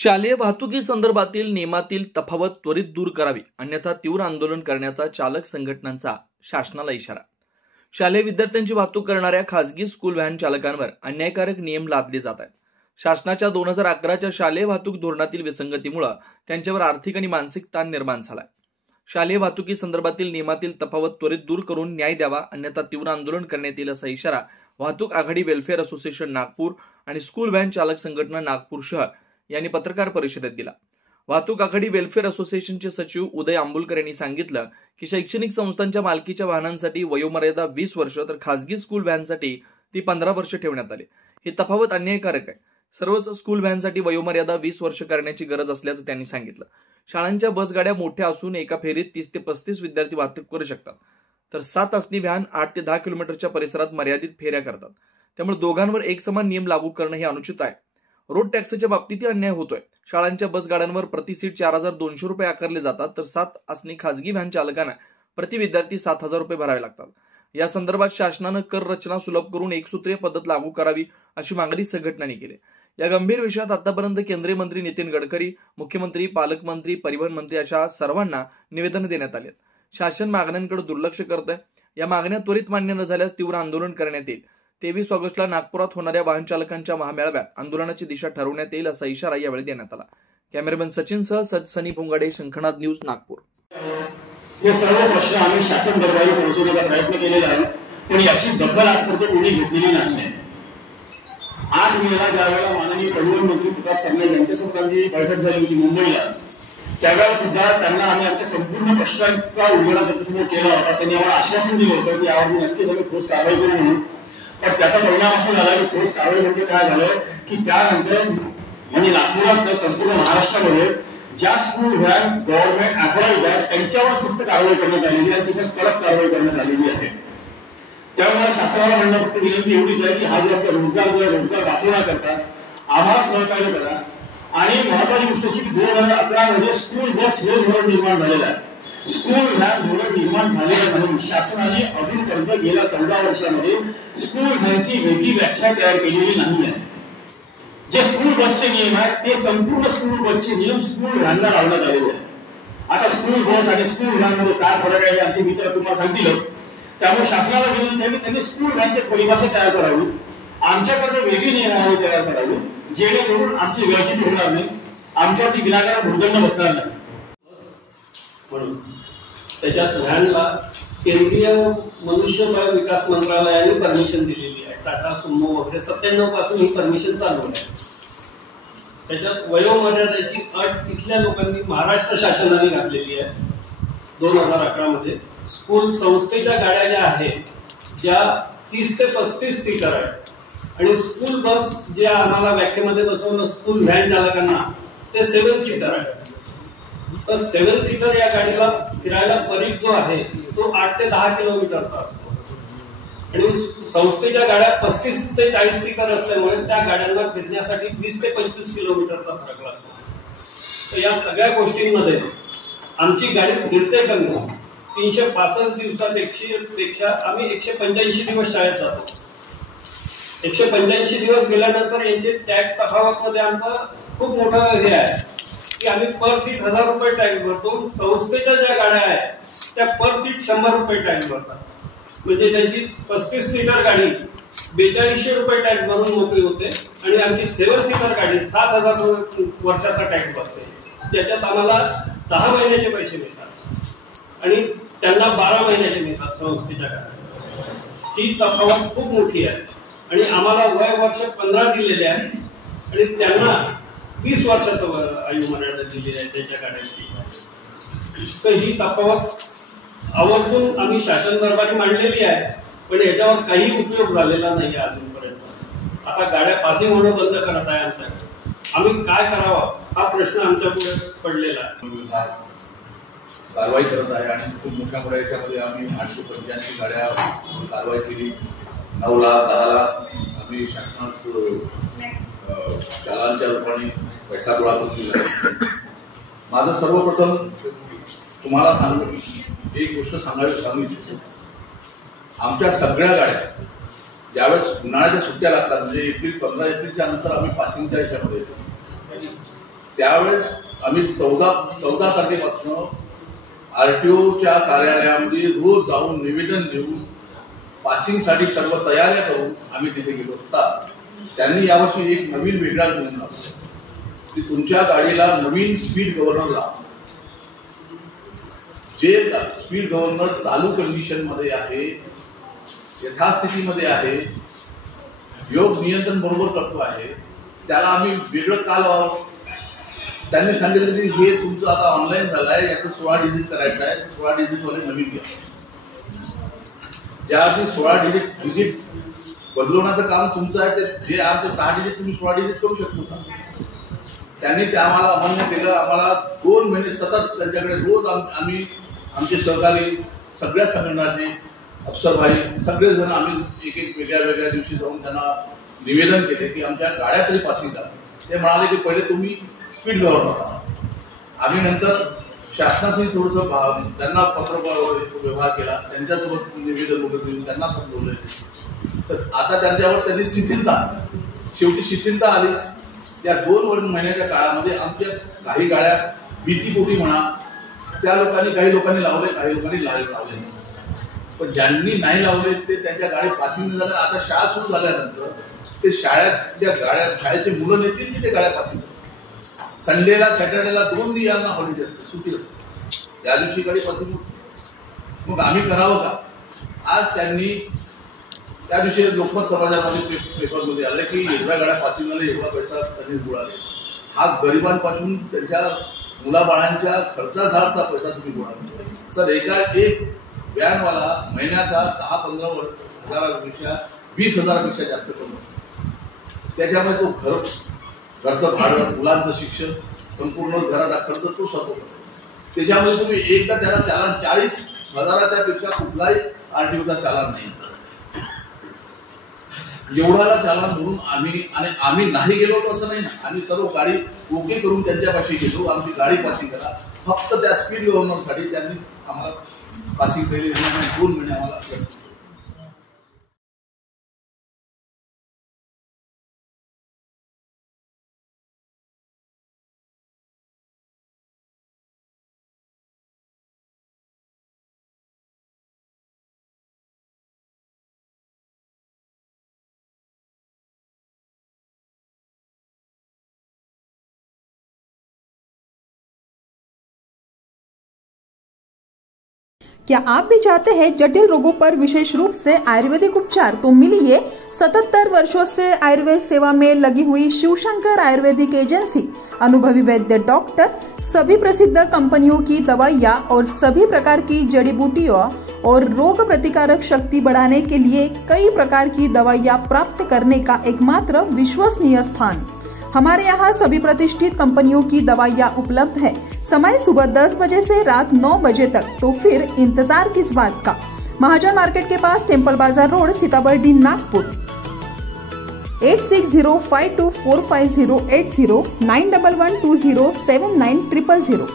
शालेय वाहतुकीसंदर्भातील नियमातील तफावत त्वरित दूर करावी, अन्यथा तीव्र आंदोलन करण्याचा चालक संघटनांचा शासनाला इशारा। शालेय विद्यार्थ्यांची वाहतूक करणाऱ्या खासगी स्कूल व्हॅन चालकांवर अन्यायकारक नियम लादले जात आहेत। शासनाच्या 2011च्या शालेय वाहतूक धोरणातील विसंगतीमुळे त्यांच्यावर आर्थिक आणि मानसिक ताण निर्माण झालाय। शालेय वाहतुकीसंदर्भातील नियमातील तफावत त्वरित दूर करून न्याय द्यावा, अन्यथा तीव्र आंदोलन करण्यात येईल असा इशारा वाहतूक आघाडी वेलफेअर असोसिएशन नागपूर आणि स्कूल व्हॅन चालक संघटना नागपूर शहर यांनी पत्रकार परिषदेत दिला। वाहतूक आघाडी वेलफेअर असोसिएशनचे सचिव उदय आंबुलकर यांनी सांगितलं की शैक्षणिक संस्थांच्या मालकीच्या वाहनांसाठी वयोमर्यादा 20 वर्ष तर खासगी स्कूल व्हॅनसाठी ती 15 वर्ष ठेवण्यात आली। ही तफावत अन्यायकारक आहे। सर्वच स्कूल व्हॅनसाठी वयोमर्यादा 20 वर्ष करण्याची गरज असल्याचं त्यांनी सांगितलं। शाळांच्या बसगाड्या मोठ्या असून एका फेरीत 30 ते 35 विद्यार्थी वाहतूक करू शकतात, तर 7 असणी व्हॅन 8 ते 10 किलोमीटरच्या परिसरात मर्यादित फेऱ्या करतात। त्यामुळे दोघांवर एकसमान नियम लागू करणं हे अनुचित आहे। रोड टॅक्सच्या बाबतीतही अन्याय होतोय। शाळांच्या बस गाड्यांवर प्रति सीट 4200 रुपये आकारले जातात, तर 7 असणी खासगी व्हॅन चालकांना प्रति विद्यार्थी 7000 रुपये भरावे लागतात। या संदर्भात शासनानं कर रचना सुलभ करून एकसूत्रीय पद्धत लागू करावी अशी मागणी संघटनांनी केली। या गंभीर विषयात आतापर्यंत केंद्रीय मंत्री नितीन गडकरी, मुख्यमंत्री, पालकमंत्री, परिवहन मंत्री अशा सर्वांना निवेदन देण्यात आले। शासन मागण्यांकडे दुर्लक्ष करतंय। या मागण्या त्वरित मान्य न झाल्यास तीव्र आंदोलन करण्यात येईल। 23 ऑगस्टला नागपुरात होणाऱ्या वाहन चालकांच्या महामेळाव्यात आंदोलनाची दिशा ठरवण्यात येईल असा इशारा यावेळी देण्यात आला। कॅमेरामॅन सचिनसह सनी भोंगाडे, शंखनाद न्यूज, नागपूर। हे सर्व प्रश्न आम्ही शासन दरबारी पोहोचवण्याचा प्रयत्न केलेला आहे, पण याची दखल आजपर्यंत कोणी घेतलेली नाही। 8 मेला ज्यावेळेला माननीय परिवहन मंत्री प्रताप सरनाईक यांच्यासोबत आमची बैठक झाली होती मुंबईला, त्यावेळेला सुद्धा त्यांना आम्ही आमच्या संपूर्ण प्रश्नांचा उलगडा त्यांच्यासमोर केला होता। त्यांनी आम्हाला आश्वासन दिलं होतं की यावर नक्की आम्ही ठोस कारवाई करू म्हणून। पण त्याचा परिणाम असा झाला की ठोस कारवाई म्हणजे काय झालं की त्यानंतर म्हणजे नागपुरात संपूर्ण महाराष्ट्रामध्ये ज्या स्कूल व्हॅन गव्हर्नमेंट ऑथराइज आहेत त्यांच्यावर फक्त कारवाई करण्यात आलेली आहे, तिथे कडक कारवाई करण्यात आलेली आहे। त्यामुळे शासनाला म्हणणं फक्त विनंती एवढीच आहे की हा जो आपला रोजगार वाचवण्याकरता आम्हाला सहकार्य करा। आणि महत्वाची गोष्ट अशी की 2011 मध्ये स्कूल बस धोरण निर्माण झालेलं आहे, स्कूल व्हॅन धोरण निर्माण झालेलं नाही। शासनाने अजूनपर्यंत गेल्या 14 वर्षांमध्ये स्कूल व्हॅनची वेगळी व्याख्या तयार केलेली नाही आहे। जे स्कूल बसचे नियम आहेत ते संपूर्ण स्कूल बसचे नियम स्कूल व्हॅनला लावण्यात आलेले आहेत। आता स्कूल बस आणि स्कूल व्हॅन मध्ये काय फरक आहे आमचे मित्र तुम्हाला सांगतील। त्यामुळे शासनाला विनंती आहे की त्यांनी स्कूल व्हॅनची परिभाषा तयार करावी, आमच्याकडे वेगळी नियमावली तयार करावी, जेणेकरून आमची व्यवस्थित होणार नाही, आमच्यावरती विनाकारण भुर्दंड बसणार नाही। म्हणून त्याच्यात व्हॅनला केंद्रीय मनुष्यबळ विकास मंत्रालयाने परमिशन दिलेली आहे। टाटा सुमो वगैरे 97 पासून ही परमिशन चालू आहे। त्याच्यात वयोमर्यादेची अट तिथल्या लोकांनी महाराष्ट्र शासनाने घातलेली आहे 2011 मध्ये। स्कूल संस्थेच्या गाड्या ज्या आहेत ज्या 30 ते 35 सीटर आहेत आणि स्कूल बस ज्या आम्हाला व्याख्येमध्ये बसवलं स्कूल व्हॅन चालकांना ते 7 सीटर आहेत। तर 7 सीटर या गाडीला फिरायला परीघ जो आहे तो 8 ते 10 किलोमीटरचा असतो आणि संस्थेच्या गाड्या 35 ते 40 सीटर असल्यामुळे त्या गाड्यांना फिरण्यासाठी 20 ते 25 किलोमीटरचा फरक लागतो। तर या सगळ्या गोष्टींमध्ये आमची गाडी फिरते कमी 365 दिवसापेक्षा आम्ही 185 दिवस शाळेत जातो। 185 दिवस गेल्यानंतर यांचे टॅक्स तफावत मध्ये आमचा खूप मोठा हे आहे की आम्ही पर सीट 1000 रुपये टॅक्स भरतो। संस्थेच्या ज्या गाड्या आहेत त्या पर सीट 100 रुपये टॅक्स भरतात, म्हणजे त्यांची 35 सीटर गाडी 4200 रुपये टॅक्स भरून मोकळी होते आणि आमची 7 सीटर गाडी 7000 वर्षाचा टॅक्स भरते। त्याच्यात आम्हाला 10 महिन्याचे पैसे मिळतात आणि त्यांना 12 महिन्याचे मिळतात संस्थेच्या गाड्या। ही तफावत खूप मोठी आहे आणि आम्हाला वय वर्ष 15 दिलेले आहे आणि त्यांना 20 वर्षाचं आयु मर्यादा दिलेली आहे त्याच्या गाड्यांची। तर ही तफावत आवर्जून आम्ही शासन दरबारी मांडलेली आहे, पण याच्यावर काही उपयोग झालेला नाही अजूनपर्यंत। आता गाड्या पासिंग होणं बंद करत आहे आमच्याकडे, आम्ही काय करावं हा प्रश्न आमच्या पुढे पडलेला आहे। कारवाई करत आहे आणि खूप मोठ्या मोठ्या याच्यामध्ये आम्ही 885 गाड्या कारवाई केली। 9 लाख 10 लाख आम्ही शासनात चालांच्या रूपाने पैसा गोळा करून दिला। माझं सर्वप्रथम तुम्हाला एक गोष्ट सांगू इच्छितो। आमच्या सगळ्या गाड्या ज्यावेळेस उन्हाळ्याच्या सुट्ट्या लागतात म्हणजे 15 एप्रिलच्या नंतर आम्ही पासिंगच्या याच्यामध्ये येतो, त्यावेळेस आम्ही 14 तारखेपासून RTOच्या कार्यालयामध्ये रोज जाऊन निवेदन देऊन पासिंगसाठी सर्व तयाऱ्या करून आम्ही तिथे गेलो असता त्यांनी यावर्षी एक नवीन वेगळा गुण लावला की तुमच्या गाडीला नवीन स्पीड गव्हर्नर लावा. जे स्पीड गव्हर्नर चालू कंडिशन मध्ये आहे, यथास्थितीमध्ये आहे, योग नियंत्रण बरोबर करतो आहे, त्याला आम्ही वेगळं का लावावं. त्यांनी सांगितलं की हे तुमचं आता ऑनलाईन झालं आहे, याचं 16 डिजिट करायचं आहे, 16 डिजिटवाले नवीन घ्या. ज्याआधी 16 डिजिट बदलवण्याचं काम तुमचं आहे, ते जे आमचे 6 डिजिट तुम्ही 16 डिजिट करू शकतो का. त्यांनी ते आम्हाला अमान्य केलं. आम्हाला 2 महिने सतत त्यांच्याकडे रोज आम्ही आमचे सहकारी सगळ्या संघटनांनी अफसरभाई सगळेजण आम्ही एक वेगळ्या दिवशी जाऊन त्यांना निवेदन केले की आमच्या गाड्या तरी पासिंग करा. ते म्हणाले की पहिले तुम्ही स्पीड गव्हर्नर. आम्ही नंतर शासनाशी थोडंसं त्यांना पत्र व्यवहार केला, त्यांच्यासोबत निवेदन वगैरे देऊन त्यांना समजवलं. तर आता त्यांच्यावर त्यांनी शेवटी शिथिलता आलीच. या 2 महिन्याच्या काळामध्ये आमच्या काही गाड्या भीतीपोटी म्हणा त्या लोकांनी, काही लोकांनी लावले, काही लोकांनी लावले नाही. पण ज्यांनी नाही लावले ते त्यांच्या गाडी पासिंग झाल्या. आता शाळा सुरू झाल्यानंतर ते शाळेच्या गाड्या, शाळेचे मुलं नेतील की ते गाड्या पासिंग. संडेला सॅटर्डेला 2 दिवसांना हॉलिडे असते, सुट्टी असते, त्या दिवशी गाडी पासिंग. मग आम्ही करावं का. आज त्यांनी त्या दिवशी लोकमत समाजामध्ये पेपरमध्ये आले की एवढ्या गाड्या पासिंग झाल्या, एवढा पैसा त्यांनी बुडाले. हा गरिबांपासून त्यांच्या मुलाबाळांच्या खर्चासारखा पैसा तुम्ही बुडाला. सर, एक व्हॅनवाला महिन्याचा 10-15 हजारापेक्षा 20,000पेक्षा जास्त कमवतो. त्याच्यामुळे तो घरचं भाडं, मुलांचं शिक्षण, संपूर्ण घराचा खर्च तो स्वतः. त्याच्यामुळे तुम्ही एकदा त्याला चालान 40,000च्या पेक्षा कुठलाही RTOचा चालान नाही. एवढाला चालान म्हणून आम्ही नाही गेलो असं नाही ना. आम्ही सर्व गाडी ओके करून त्यांच्यापाशी गेलो. आमची गाडी पासिंग करा. फक्त त्या स्पीड गव्हर्नरसाठी त्यांनी आम्हाला पासिंग केली. 2 महिने आम्हाला. क्या आप भी चाहते हैं जटिल रोगों पर विशेष रूप से आयुर्वेदिक उपचार? तो मिलिए 77 वर्षों से आयुर्वेद सेवा में लगी हुई शिवशंकर आयुर्वेदिक एजेंसी, अनुभवी वैद्य डॉक्टर, सभी प्रसिद्ध कंपनियों की दवाइयाँ और सभी प्रकार की जड़ी बूटियों और रोग प्रतिकारक शक्ति बढ़ाने के लिए कई प्रकार की दवाइयाँ प्राप्त करने का एकमात्र विश्वसनीय स्थान। हमारे यहाँ सभी प्रतिष्ठित कंपनियों की दवाइयाँ उपलब्ध है। समय सुबह 10 बजे से रात 9 बजे तक। तो फिर इंतजार किस बात का। महाजन मार्केट के पास, टेम्पल बाजार रोड, सीताबर्डी, नागपुर। 8605245080 911207900।